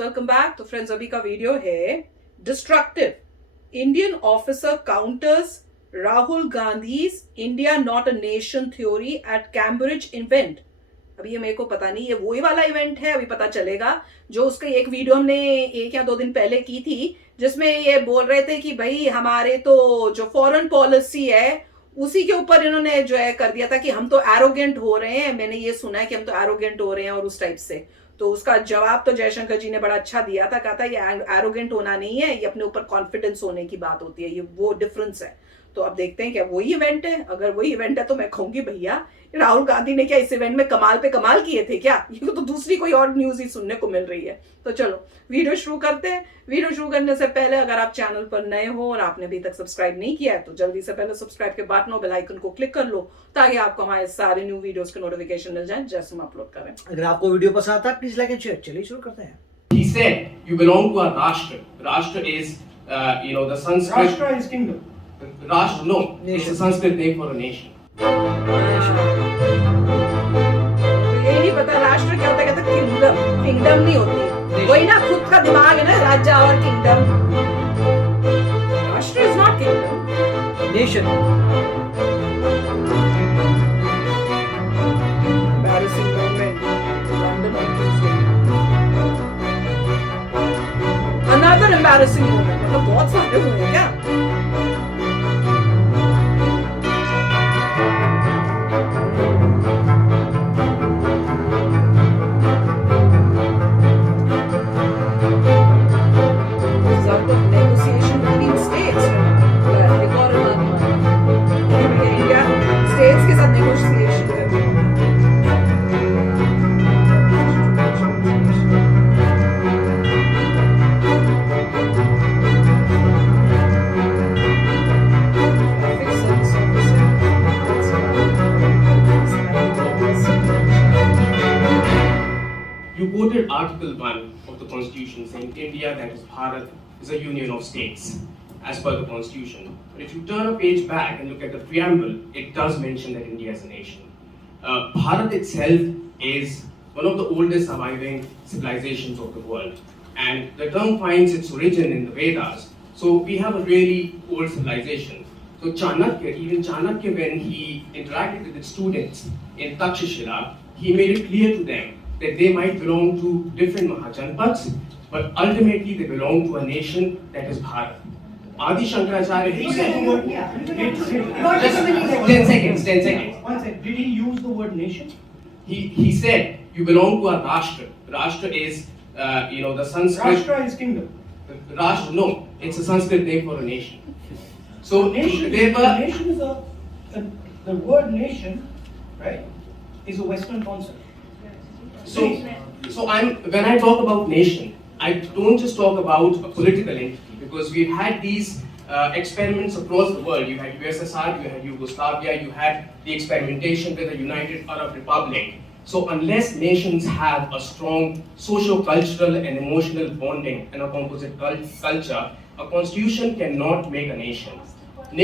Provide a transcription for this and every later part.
Welcome back. तो friends अभी का वीडियो है destructive Indian officer counters Rahul Gandhi's India not a nation theory at Cambridge event. अभी ये मेरे को पता नहीं, ये वही वाला इवेंट है, अभी पता चलेगा। जो उसके एक वीडियो हमने 1 या 2 दिन पहले की थी जिसमें ये बोल रहे थे कि भाई हमारे तो जो फॉरेन पॉलिसी है उसी के ऊपर इन्होंने जो है कर दिया था कि हम तो एरोगेंट हो रहे हैं। मैंने ये सुना है कि हम तो एरोगेंट हो रहे हैं और उस टाइप से। तो उसका जवाब तो जयशंकर जी ने बड़ा अच्छा दिया था, कहा था ये एरोगेंट होना नहीं है, ये अपने ऊपर कॉन्फिडेंस होने की बात होती है, ये वो डिफरेंस है। तो अब देखते हैं क्या वही इवेंट है। अगर वही इवेंट है तो मैं कहूंगी भैया राहुल गांधी ने क्या इस इवेंट में कमाल पे कमाल किए थे क्या? ये तो दूसरी कोई और न्यूज ही सुनने को मिल रही है। तो चलो वीडियो शुरू करते हैं। वीडियो शुरू करने से पहले अगर आप चैनल पर नए हो और आपने अभी तक सब्सक्राइब नहीं किया है तो जल्दी से पहले सब्सक्राइब के बटन और बेल आइकन को क्लिक कर लो ताकि आपको हमारे सारे न्यू वीडियोस के नोटिफिकेशन मिल जाए जैसे हम अपलोड करें। अगर आपको वीडियो पसंद आता है प्लीज लाइक एंड शेयर। चलिए शुरू करते हैं। He said, "You belong to a Rashtra. Rashtra is, the Sanskrit. Rashtra is kingdom. Rashtra, no, it's Nation. a Sanskrit name for a nation. तो ये नहीं पता राष्ट्र क्या होता है, कहते किंगडम। किंगडम नहीं होती, वही ना खुद का दिमाग है ना, राज्य और किंगडम। राष्ट्र is not kingdom, nation. embarrassing moment London on Tuesday. Another embarrassing moment, मतलब बहुत सारे हुए हैं क्या? Result of negotiation between states. एक और इंडिया स्टेट्स के साथ नेगोशिएशन कर रही है। You quoted Article 1 of the Constitution saying India, that is Bharat, is a union of states, as per the Constitution. But if you turn a page back and look at the preamble, it does mention that India is a nation. Bharat itself is one of the oldest surviving civilizations of the world. And the term finds its origin in the Vedas. So we have a really old civilization. So Chanakya, even Chanakya, when he interacted with his students in Takshashila, he made it clear to them that they might belong to different Mahajanpads, but ultimately they belong to a nation that is Bharat. Adi Shankaracharya, he said, just 10 seconds, 10 seconds. One second. Did he use the word nation? He said, you belong to a Rashtra. Rashtra is, the Sanskrit. Rashtra is kingdom. Rashtra, no, it's a Sanskrit name for a nation. So Nation, they were. nation is the word nation, right, is a Western concept. So when I talk about nation, I don't just talk about a political entity, because we've had these experiments across the world. You had USSR, you had Yugoslavia, you had the experimentation with the United Arab Republic. So unless nations have a strong socio-cultural and emotional bonding and a composite culture, a constitution cannot make a nation.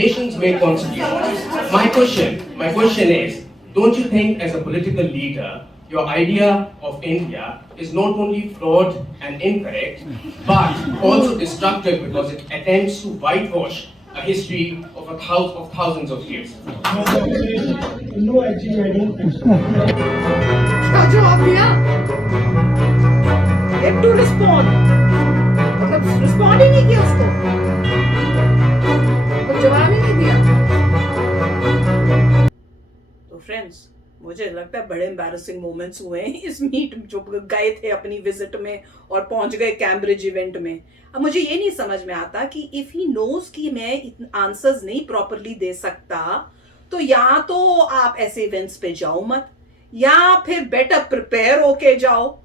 Nations make constitutions. My question is, don't you think as a political leader, your idea of India is not only flawed and incorrect, but also destructive because it attempts to whitewash a history of thousands of years? No, actually, I don't think so. क्या जवाब दिया? Yet to respond, मतलब respond ही नहीं किया उसको, तो जवाब ही नहीं दिया। तो फ्रेंड्स मुझे लगता है बड़े एम्बैरेसिंग मोमेंट्स हुए हैं इस मीट जो गए थे अपनी विजिट में और पहुंच गए कैम्ब्रिज इवेंट में। अब मुझे ये नहीं समझ में आता कि इफ ही नोज कि मैं आंसर्स नहीं प्रॉपरली दे सकता तो या तो आप ऐसे इवेंट्स पे जाओ मत, या फिर बेटर प्रिपेयर होके जाओ।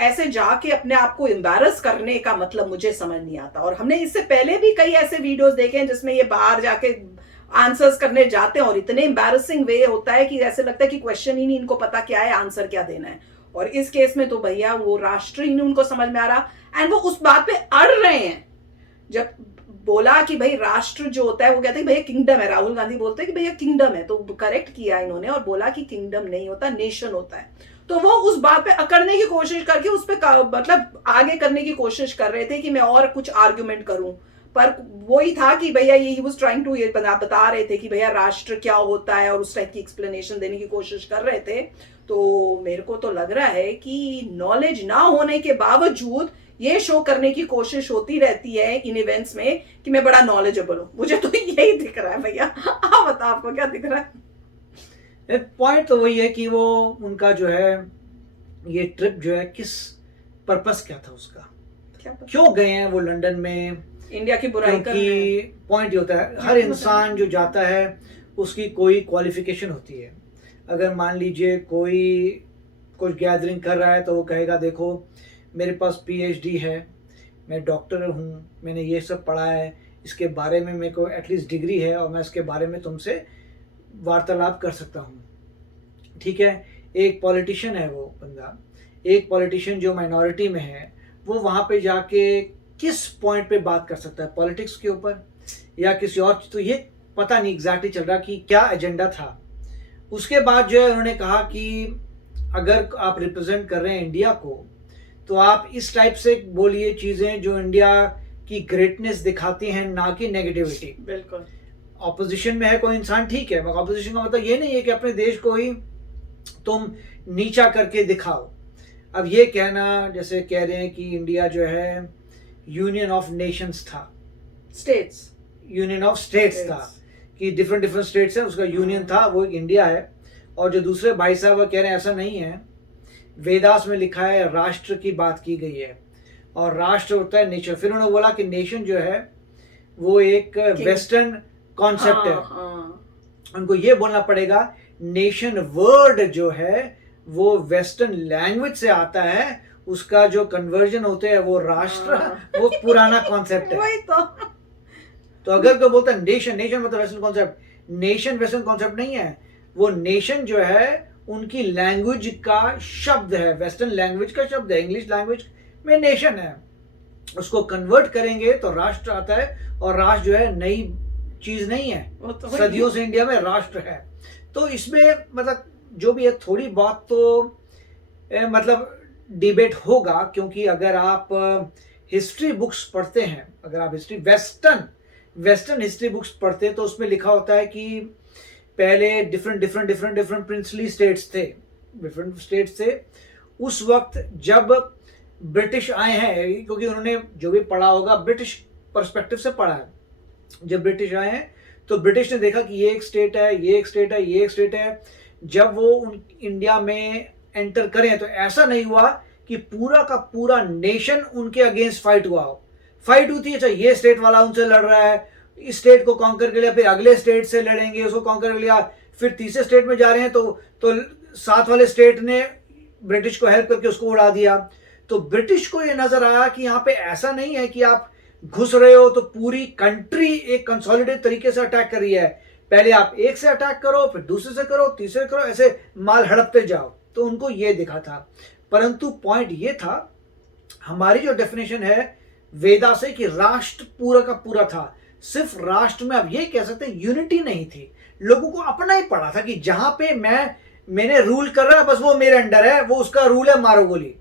ऐसे जाके अपने आप को एम्बैरस करने का मतलब मुझे समझ नहीं आता। और हमने इससे पहले भी कई ऐसे वीडियोस देखे हैं जिसमें ये बाहर जाके आंसर्स करने जाते हैं और इतने एम्बैरसिंग वे होता है कि ऐसे लगता है कि क्वेश्चन ही नहीं इनको पता क्या है, आंसर क्या देना है। और इस केस में तो भैया वो राष्ट्र ही नहीं उनको समझ में आ रहा, एंड वो उस बात पे अड़ रहे हैं। जब बोला कि भाई राष्ट्र जो होता है वो कहते हैं भैया किंगडम है, राहुल गांधी बोलते हैं कि भैया किंगडम है, तो करेक्ट किया इन्होंने और बोला कि किंगडम नहीं होता, नेशन होता है। तो वो उस बात पे अकड़ने की कोशिश करके उस पर मतलब आगे करने की कोशिश कर रहे थे कि मैं और कुछ आर्ग्यूमेंट करूं, पर वही था कि भैया ही वाज ट्राइंग टू, ये बता रहे थे कि भैया राष्ट्र क्या होता है और उस टाइप की एक्सप्लेनेशन देने की कोशिश कर रहे थे। तो मेरे को तो लग रहा है कि नॉलेज ना होने के बावजूद ये शो करने की कोशिश होती रहती है इन इवेंट्स में कि मैं बड़ा नॉलेजेबल हूँ। मुझे तो यही दिख रहा है भैया, आप बताओ आपको क्या दिख रहा है? पॉइंट तो वही है कि वो उनका जो है ये ट्रिप जो है किस पर्पस क्या था उसका, क्या पता? क्यों गए हैं वो लंदन में, इंडिया की बुराई क्योंकि पॉइंट ये होता है हर इंसान जो जाता है उसकी कोई क्वालिफिकेशन होती है। अगर मान लीजिए कोई कुछ गैदरिंग कर रहा है तो वो कहेगा देखो मेरे पास पीएचडी है, मैं डॉक्टर हूँ, मैंने ये सब पढ़ा है, इसके बारे में मेरे को एटलीस्ट डिग्री है और मैं इसके बारे में तुमसे वार्तालाप कर सकता हूँ। ठीक है, एक पॉलिटिशियन है वो बंदा, एक पॉलिटिशियन जो माइनॉरिटी में है वो वहाँ पे जाके किस पॉइंट पे बात कर सकता है, पॉलिटिक्स के ऊपर या किसी और, तो ये पता नहीं एग्जैक्टली चल रहा कि क्या एजेंडा था। उसके बाद जो है उन्होंने कहा कि अगर आप रिप्रेजेंट कर रहे हैं इंडिया को तो आप इस टाइप से बोलिए चीज़ें जो इंडिया की ग्रेटनेस दिखाती हैं, ना कि नेगेटिविटी। बिल्कुल। ऑपोजिशन में है कोई इंसान, ठीक है, मगर ऑपोजिशन का मतलब ये नहीं है कि अपने देश को ही तुम नीचा करके दिखाओ। अब ये कहना जैसे कह रहे हैं कि इंडिया जो है यूनियन ऑफ नेशंस था, स्टेट्स, यूनियन ऑफ स्टेट्स था कि डिफरेंट डिफरेंट स्टेट्स हैं, उसका यूनियन था, वो एक इंडिया है। और जो दूसरे भाई साहब कह रहे हैं ऐसा नहीं है, वेदास में लिखा है राष्ट्र की बात की गई है और राष्ट्र होता है नेशन। फिर उन्होंने बोला कि नेशन जो है वो एक वेस्टर्न कॉन्सेप्ट है। उनको ये बोलना पड़ेगा नेशन वर्ड जो है वो वेस्टर्न लैंग्वेज से आता है, उसका जो कन्वर्जन होते हैं वो राष्ट्र, वो पुराना कॉन्सेप्ट है। वही तो अगर कोई बोलता है नेशन, नेशन मतलब western concept, nation western concept नहीं है, वो नेशन जो है उनकी लैंग्वेज का शब्द है, वेस्टर्न लैंग्वेज का शब्द है, इंग्लिश लैंग्वेज में नेशन है। उसको कन्वर्ट करेंगे तो राष्ट्र आता है, और राष्ट्र जो है नई चीज नहीं है, तो सदियों से इंडिया में राष्ट्र है। तो इसमें मतलब जो भी है थोड़ी बहुत तो मतलब डिबेट होगा, क्योंकि अगर आप हिस्ट्री बुक्स पढ़ते हैं, अगर आप हिस्ट्री वेस्टर्न हिस्ट्री बुक्स पढ़ते हैं तो उसमें लिखा होता है कि पहले डिफरेंट प्रिंसली स्टेट्स थे। उस वक्त जब ब्रिटिश आए हैं, क्योंकि उन्होंने जो भी पढ़ा होगा ब्रिटिश पर्सपेक्टिव से पढ़ा है, जब ब्रिटिश आए हैं तो ब्रिटिश ने देखा कि ये एक स्टेट है, ये एक स्टेट है, ये एक स्टेट है। जब वो इंडिया में एंटर करें तो ऐसा नहीं हुआ कि पूरा का पूरा नेशन उनके अगेंस्ट फाइट हुआ हो। फाइट हुई थी, अच्छा ये स्टेट वाला उनसे लड़ रहा है, इस स्टेट को कॉन्कर कर लिया, फिर अगले स्टेट से लड़ेंगे, उसको कॉन्कर कर लिया, फिर तीसरे स्टेट में जा रहे हैं तो साथ वाले स्टेट ने ब्रिटिश को हेल्प करके उसको उड़ा दिया। तो ब्रिटिश को ये नजर आया कि यहाँ पे ऐसा नहीं है कि आप घुस रहे हो तो पूरी कंट्री एक कंसोलिडेट तरीके से अटैक कर रही है, पहले आप एक से अटैक करो, फिर दूसरे से करो, तीसरे करो, ऐसे माल हड़पते जाओ। तो उनको ये दिखा था, परंतु पॉइंट ये था, हमारी जो डेफिनेशन है वेदा से कि राष्ट्र पूरा का पूरा था, सिर्फ राष्ट्र में आप ये कह सकते हैं यूनिटी नहीं थी, लोगों को अपना ही पड़ा था कि जहां पे मैंने रूल कर रहा है बस वो मेरे अंडर है, वो उसका रूल है, मारो गोली,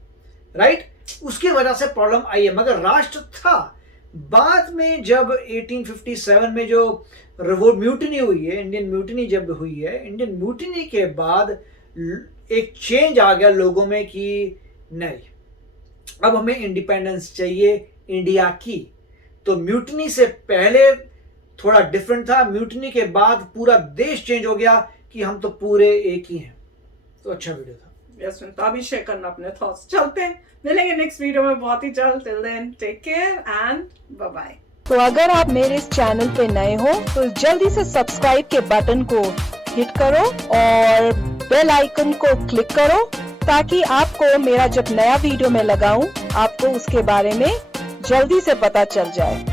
राइट। उसकी वजह से प्रॉब्लम आई है, मगर राष्ट्र था। बाद में जब 1857 में जो म्यूटिनी हुई है, इंडियन म्यूटिनी जब हुई है, इंडियन म्यूटिनी के बाद एक चेंज आ गया लोगों में कि नहीं, अब हमें इंडिपेंडेंस चाहिए इंडिया की। तो म्यूटिनी से पहले थोड़ा डिफरेंट था, म्यूटिनी के बाद पूरा देश चेंज हो गया कि हम तो पूरे एक ही हैं। तो अच्छा वीडियो था। यस, तो अभी शेयर करना अपने थॉट्स। चलते हैं, मिलेंगे नेक्स्ट वीडियो में बहुत ही जल्द। Till then take care and bye bye. तो अगर आप मेरे इस चैनल पे नए हो तो जल्दी से सब्सक्राइब के बटन को हिट करो और बेल आइकन को क्लिक करो, ताकि आपको मेरा जब नया वीडियो मैं लगाऊं आपको उसके बारे में जल्दी से पता चल जाए।